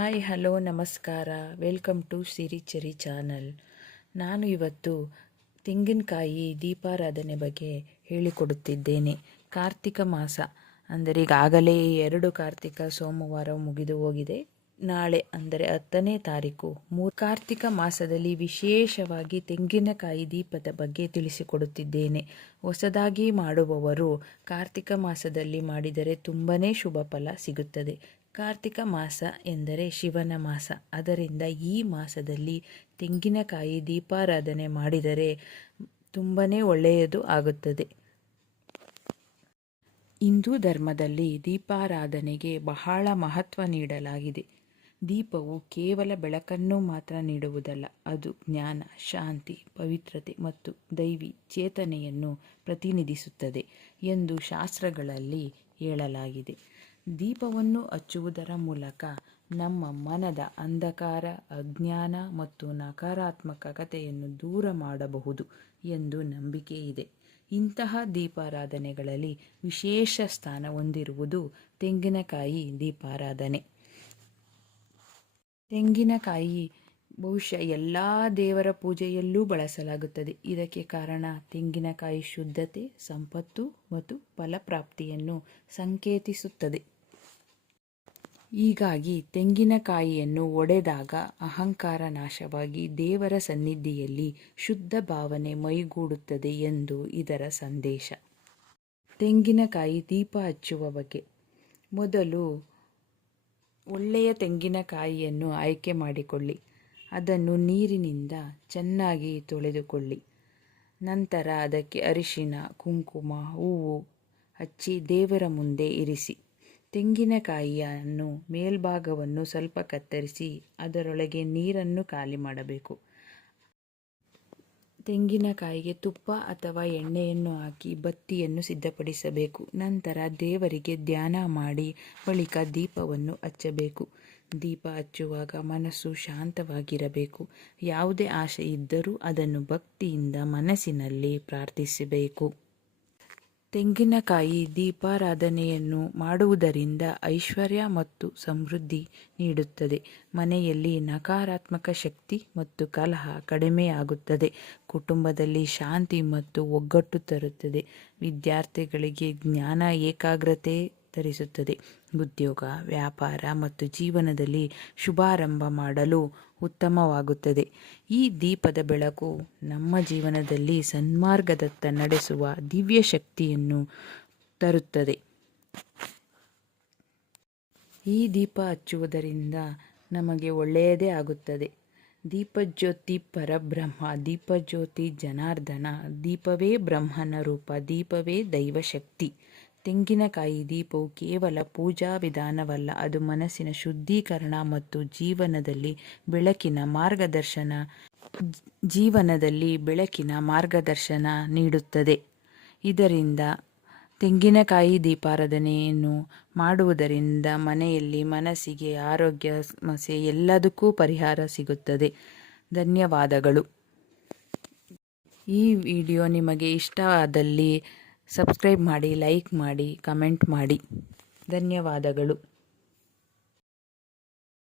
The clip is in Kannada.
ಹಾಯ್, ಹಲೋ, ನಮಸ್ಕಾರ. ವೆಲ್ಕಮ್ ಟು ಸಿರಿಚರಿ ಚಾನಲ್. ನಾನು ಇವತ್ತು ತೆಂಗಿನಕಾಯಿ ದೀಪಾರಾಧನೆ ಬಗ್ಗೆ ಹೇಳಿಕೊಡುತ್ತಿದ್ದೇನೆ. ಕಾರ್ತಿಕ ಮಾಸ. ಅಂದರೆ ಈಗಾಗಲೇ ಎರಡು ಕಾರ್ತಿಕ ಸೋಮವಾರ ಮುಗಿದು ಹೋಗಿದೆ. ನಾಳೆ, ಅಂದರೆ ಹತ್ತನೇ ತಾರೀಕು ಮೂರು ಕಾರ್ತಿಕ ಮಾಸದಲ್ಲಿ ವಿಶೇಷವಾಗಿ ತೆಂಗಿನಕಾಯಿ ದೀಪದ ಬಗ್ಗೆ ತಿಳಿಸಿಕೊಡುತ್ತಿದ್ದೇನೆ. ಹೊಸದಾಗಿ ಮಾಡುವವರು ಕಾರ್ತಿಕ ಮಾಸದಲ್ಲಿ ಮಾಡಿದರೆ ತುಂಬನೇ ಶುಭ ಫಲ ಸಿಗುತ್ತದೆ. ಕಾರ್ತಿಕ ಮಾಸ ಎಂದರೆ ಶಿವನ ಮಾಸ. ಅದರಿಂದ ಈ ಮಾಸದಲ್ಲಿ ತೆಂಗಿನಕಾಯಿ ದೀಪಾರಾಧನೆ ಮಾಡಿದರೆ ತುಂಬಾ ಒಳ್ಳೆಯದು ಆಗುತ್ತದೆ. ಹಿಂದೂ ಧರ್ಮದಲ್ಲಿ ದೀಪಾರಾಧನೆಗೆ ಬಹಳ ಮಹತ್ವ ನೀಡಲಾಗಿದೆ. ದೀಪವು ಕೇವಲ ಬೆಳಕನ್ನು ಮಾತ್ರ ನೀಡುವುದಲ್ಲ, ಅದು ಜ್ಞಾನ, ಶಾಂತಿ, ಪವಿತ್ರತೆ ಮತ್ತು ದೈವಿ ಚೇತನೆಯನ್ನು ಪ್ರತಿನಿಧಿಸುತ್ತದೆ ಎಂದು ಶಾಸ್ತ್ರಗಳಲ್ಲಿ ಹೇಳಲಾಗಿದೆ. ದೀಪವನ್ನು ಹಚ್ಚುವುದರ ಮೂಲಕ ನಮ್ಮ ಮನದ ಅಂಧಕಾರ, ಅಜ್ಞಾನ ಮತ್ತು ನಕಾರಾತ್ಮಕತೆಯನ್ನು ದೂರ ಮಾಡಬಹುದು ಎಂದು ನಂಬಿಕೆ ಇದೆ. ಇಂತಹ ದೀಪಾರಾಧನೆಗಳಲ್ಲಿ ವಿಶೇಷ ಸ್ಥಾನ ಹೊಂದಿರುವುದು ತೆಂಗಿನಕಾಯಿ ದೀಪಾರಾಧನೆ. ತೆಂಗಿನಕಾಯಿ ಬಹುಶಃ ಎಲ್ಲ ದೇವರ ಪೂಜೆಯಲ್ಲೂ ಬಳಸಲಾಗುತ್ತದೆ. ಇದಕ್ಕೆ ಕಾರಣ ತೆಂಗಿನಕಾಯಿ ಶುದ್ಧತೆ, ಸಂಪತ್ತು ಮತ್ತು ಫಲಪ್ರಾಪ್ತಿಯನ್ನು ಸಂಕೇತಿಸುತ್ತದೆ. ಹೀಗಾಗಿ ತೆಂಗಿನಕಾಯಿಯನ್ನು ಒಡೆದಾಗ ಅಹಂಕಾರ ನಾಶವಾಗಿ ದೇವರ ಸನ್ನಿಧಿಯಲ್ಲಿ ಶುದ್ಧ ಭಾವನೆ ಮೈಗೂಡುತ್ತದೆ ಎಂದು ಇದರ ಸಂದೇಶ. ತೆಂಗಿನಕಾಯಿ ದೀಪ ಹಚ್ಚುವ ಬಗ್ಗೆ. ಮೊದಲು ಒಳ್ಳೆಯ ತೆಂಗಿನಕಾಯಿಯನ್ನು ಆಯ್ಕೆ ಮಾಡಿಕೊಳ್ಳಿ. ಅದನ್ನು ನೀರಿನಿಂದ ಚೆನ್ನಾಗಿ ತೊಳೆದುಕೊಳ್ಳಿ. ನಂತರ ಅದಕ್ಕೆ ಅರಿಶಿನ ಕುಂಕುಮ, ಹೂವು ಹಚ್ಚಿ ದೇವರ ಮುಂದೆ ಇರಿಸಿ. ತೆಂಗಿನಕಾಯಿಯನ್ನು ಮೇಲ್ಭಾಗವನ್ನು ಸ್ವಲ್ಪ ಕತ್ತರಿಸಿ ಅದರೊಳಗೆ ನೀರನ್ನು ಖಾಲಿ ಮಾಡಬೇಕು. ತೆಂಗಿನಕಾಯಿಗೆ ತುಪ್ಪ ಅಥವಾ ಎಣ್ಣೆಯನ್ನು ಹಾಕಿ ಬತ್ತಿಯನ್ನು ಸಿದ್ಧಪಡಿಸಬೇಕು. ನಂತರ ದೇವರಿಗೆ ಧ್ಯಾನ ಮಾಡಿ ಬಳಿಕ ದೀಪವನ್ನು ಹಚ್ಚಬೇಕು. ದೀಪ ಹಚ್ಚುವಾಗ ಮನಸ್ಸು ಶಾಂತವಾಗಿರಬೇಕು. ಯಾವುದೇ ಆಶೆ ಇದ್ದರೂ ಅದನ್ನು ಭಕ್ತಿಯಿಂದ ಮನಸ್ಸಿನಲ್ಲಿ ಪ್ರಾರ್ಥಿಸಬೇಕು. ತೆಂಗಿನಕಾಯಿ ದೀಪಾರಾಧನೆಯನ್ನು ಮಾಡುವುದರಿಂದ ಐಶ್ವರ್ಯ ಮತ್ತು ಸಮೃದ್ಧಿ ನೀಡುತ್ತದೆ. ಮನೆಯಲ್ಲಿ ನಕಾರಾತ್ಮಕ ಶಕ್ತಿ ಮತ್ತು ಕಲಹ ಕಡಿಮೆಯಾಗುತ್ತದೆ. ಕುಟುಂಬದಲ್ಲಿ ಶಾಂತಿ ಮತ್ತು ಒಗ್ಗಟ್ಟು ತರುತ್ತದೆ. ವಿದ್ಯಾರ್ಥಿಗಳಿಗೆ ಜ್ಞಾನ ಏಕಾಗ್ರತೆ ತರಿಸುತ್ತದೆ ಉದ್ಯೋಗ, ವ್ಯಾಪಾರ ಮತ್ತು ಜೀವನದಲ್ಲಿ ಶುಭಾರಂಭ ಮಾಡಲು ಉತ್ತಮವಾಗುತ್ತದೆ. ಈ ದೀಪದ ಬೆಳಕು ನಮ್ಮ ಜೀವನದಲ್ಲಿ ಸನ್ಮಾರ್ಗದತ್ತ ನಡೆಸುವ ದಿವ್ಯ ಶಕ್ತಿಯನ್ನು ತರುತ್ತದೆ. ಈ ದೀಪ ಹಚ್ಚುವುದರಿಂದ ನಮಗೆ ಒಳ್ಳೆಯದೇ ಆಗುತ್ತದೆ. ದೀಪಜ್ಯೋತಿ ಪರಬ್ರಹ್ಮ, ದೀಪಜ್ಯೋತಿ ಜನಾರ್ದನ, ದೀಪವೇ ಬ್ರಹ್ಮನ ರೂಪ, ದೀಪವೇ ದೈವಶಕ್ತಿ. ತೆಂಗಿನಕಾಯಿ ದೀಪವು ಕೇವಲ ಪೂಜಾ ವಿಧಾನವಲ್ಲ, ಅದು ಮನಸ್ಸಿನ ಶುದ್ಧೀಕರಣ ಮತ್ತು ಜೀವನದಲ್ಲಿ ಬೆಳಕಿನ ಮಾರ್ಗದರ್ಶನ, ಜೀವನದಲ್ಲಿ ಬೆಳಕಿನ ಮಾರ್ಗದರ್ಶನ ನೀಡುತ್ತದೆ. ಇದರಿಂದ ತೆಂಗಿನಕಾಯಿ ದೀಪಾರಾಧನೆಯನ್ನು ಮಾಡುವುದರಿಂದ ಮನೆಯಲ್ಲಿ ಮನಸ್ಸಿಗೆ ಆರೋಗ್ಯ ಸಮಸ್ಯೆ ಎಲ್ಲದಕ್ಕೂ ಪರಿಹಾರ ಸಿಗುತ್ತದೆ. ಧನ್ಯವಾದಗಳು. ಈ ವಿಡಿಯೋ ನಿಮಗೆ ಇಷ್ಟವಾದಲ್ಲಿ ಸಬ್ಸ್ಕ್ರೈಬ್ ಮಾಡಿ ಲೈಕ್ ಮಾಡಿ ಕಮೆಂಟ್ ಮಾಡಿ. ಧನ್ಯವಾದಗಳು.